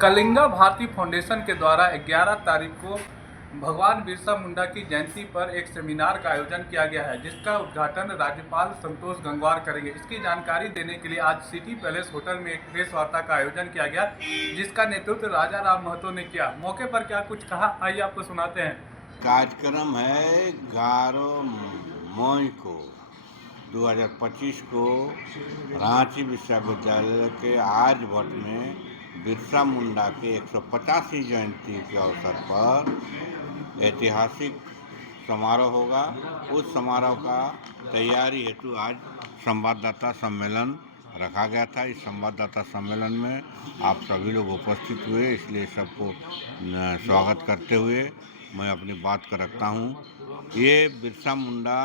Kalinga Bharti foundation के द्वारा 11 तारीख को भगवान बिरसा मुंडा की जयंती पर एक सेमिनार का आयोजन किया गया है, जिसका उद्घाटन राज्यपाल संतोष गंगवार करेंगे। इसकी जानकारी देने के लिए आज सिटी पैलेस होटल में एक प्रेस वार्ता का आयोजन किया गया, जिसका नेतृत्व राजा राम महतो ने किया। मौके पर क्या कुछ कहा, आइए आपको सुनाते हैं। कार्यक्रम है 11 मई को 2025 को रांची विश्वविद्यालय के आर्यभट्ट में बिरसा मुंडा के 150वीं जयंती के अवसर पर ऐतिहासिक समारोह होगा। उस समारोह का तैयारी हेतु आज संवाददाता सम्मेलन रखा गया था। इस संवाददाता सम्मेलन में आप सभी लोग उपस्थित हुए, इसलिए सबको स्वागत करते हुए मैं अपनी बात कर रखता हूँ। ये बिरसा मुंडा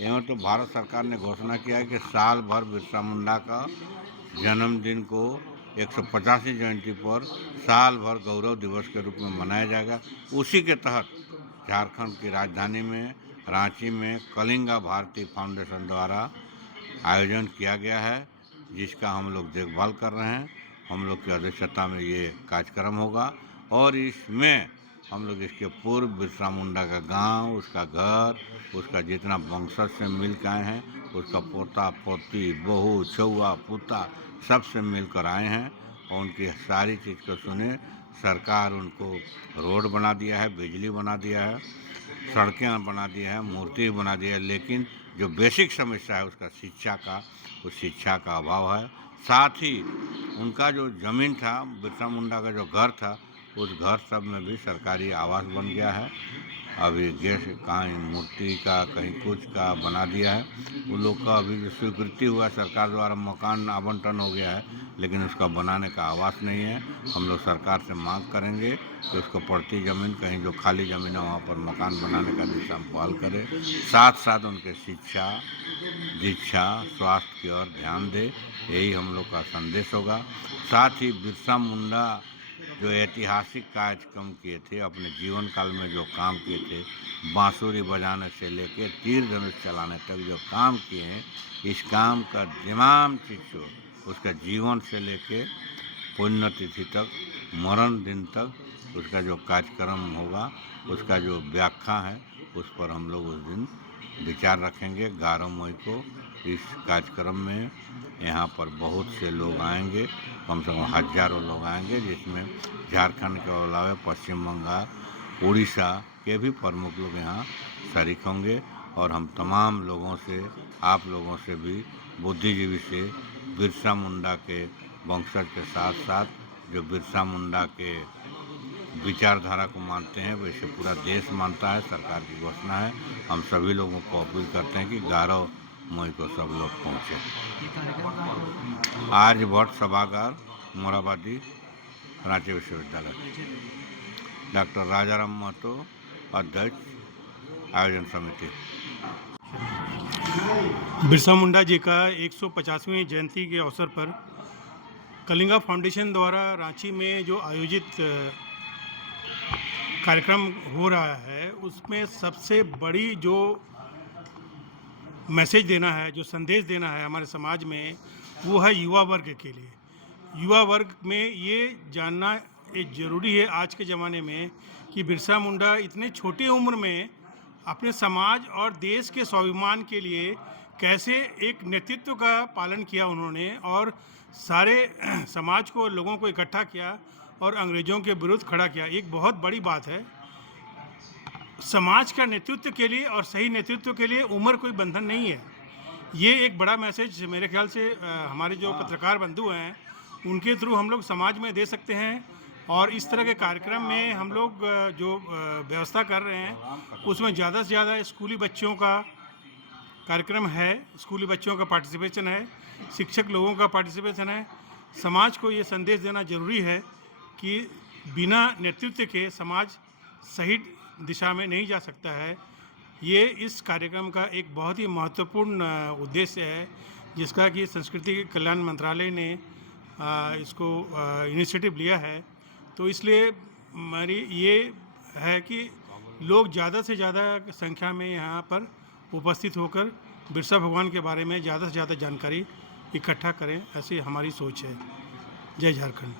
एवं तो भारत सरकार ने घोषणा किया है कि साल भर बिरसा मुंडा का जन्मदिन को 150वीं जयंती पर साल भर गौरव दिवस के रूप में मनाया जाएगा। उसी के तहत झारखंड की राजधानी में रांची में कलिंगा भारती फाउंडेशन द्वारा आयोजन किया गया है, जिसका हम लोग देखभाल कर रहे हैं। हम लोग की अध्यक्षता में ये कार्यक्रम होगा और इसमें हम लोग इसके पूर्व बिरसा मुंडा का गांव, उसका घर, उसका जितना वंशज से मिल के आए हैं, उसका पोता पोती बहू छुआ पुता सबसे मिलकर आए हैं और उनकी सारी चीज़ को सुने। सरकार उनको रोड बना दिया है, बिजली बना दिया है, सड़कें बना दिया है, मूर्ति बना दिया है, लेकिन जो बेसिक समस्या है उसका शिक्षा का, उस शिक्षा का अभाव है। साथ ही उनका जो ज़मीन था, बिरसा मुंडा का जो घर था, उस घर सब में भी सरकारी आवास बन गया है। अभी गैस कहीं मूर्ति का कहीं कुछ का बना दिया है। उन लोग का अभी जो स्वीकृति हुआ सरकार द्वारा मकान आवंटन हो गया है, लेकिन उसका बनाने का आवास नहीं है। हम लोग सरकार से मांग करेंगे कि उसको पड़ती ज़मीन, कहीं जो खाली ज़मीन है वहाँ पर मकान बनाने का दिशा पहल करे। साथ साथ उनके शिक्षा, दीक्षा, स्वास्थ्य की ओर ध्यान दे, यही हम लोग का संदेश होगा। साथ ही बिरसा मुंडा जो ऐतिहासिक कार्यक्रम किए थे, अपने जीवन काल में जो काम किए थे, बांसुरी बजाने से लेकर तीर धनुष चलाने तक जो काम किए हैं, इस काम का तमाम चीज़ उसका जीवन से लेकर पुण्यतिथि तक, मरण दिन तक उसका जो कार्यक्रम होगा, उसका जो व्याख्या है, उस पर हम लोग उस दिन विचार रखेंगे 11 मई को। इस कार्यक्रम में यहाँ पर बहुत से लोग आएंगे, कम से कम हज़ारों लोग आएंगे, जिसमें झारखंड के अलावा पश्चिम बंगाल, उड़ीसा के भी प्रमुख लोग यहाँ शरीक होंगे। और हम तमाम लोगों से, आप लोगों से भी, बुद्धिजीवी से, बिरसा मुंडा के वंशज के साथ साथ जो बिरसा मुंडा के विचारधारा को मानते हैं, वैसे पूरा देश मानता है, सरकार की घोषणा है। हम सभी लोगों को अपील करते हैं कि 11 मई को सब लोग पहुँचे। आर्यभट्ट सभागार, मोराबादी, रांची विश्वविद्यालय। डॉक्टर राजा राम महतो, अध्यक्ष, आयोजन समिति। बिरसा मुंडा जी का 150वीं जयंती के अवसर पर कलिंगा फाउंडेशन द्वारा रांची में जो आयोजित कार्यक्रम हो रहा है, उसमें सबसे बड़ी जो मैसेज देना है, जो संदेश देना है हमारे समाज में, वो है युवा वर्ग के लिए। युवा वर्ग में ये जानना एक ज़रूरी है आज के ज़माने में कि बिरसा मुंडा इतने छोटी उम्र में अपने समाज और देश के स्वाभिमान के लिए कैसे एक नेतृत्व का पालन किया उन्होंने, और सारे समाज को, लोगों को इकट्ठा किया और अंग्रेज़ों के विरुद्ध खड़ा किया। एक बहुत बड़ी बात है। समाज का नेतृत्व के लिए और सही नेतृत्व के लिए उम्र कोई बंधन नहीं है। ये एक बड़ा मैसेज मेरे ख्याल से हमारे जो पत्रकार बंधु हैं, उनके थ्रू हम लोग समाज में दे सकते हैं। और इस तरह के कार्यक्रम में हम लोग जो व्यवस्था कर रहे हैं, उसमें ज़्यादा से ज़्यादा स्कूली बच्चों का कार्यक्रम है, स्कूली बच्चों का पार्टिसिपेशन है, शिक्षक लोगों का पार्टिसिपेशन है। समाज को ये संदेश देना ज़रूरी है कि बिना नेतृत्व के समाज सही दिशा में नहीं जा सकता है। ये इस कार्यक्रम का एक बहुत ही महत्वपूर्ण उद्देश्य है, जिसका कि संस्कृति कल्याण मंत्रालय ने इसको इनिशिएटिव लिया है। तो इसलिए हमारी ये है कि लोग ज़्यादा से ज़्यादा संख्या में यहाँ पर उपस्थित होकर बिरसा भगवान के बारे में ज़्यादा से ज़्यादा जानकारी इकट्ठा करें, ऐसी हमारी सोच है। जय झारखंड।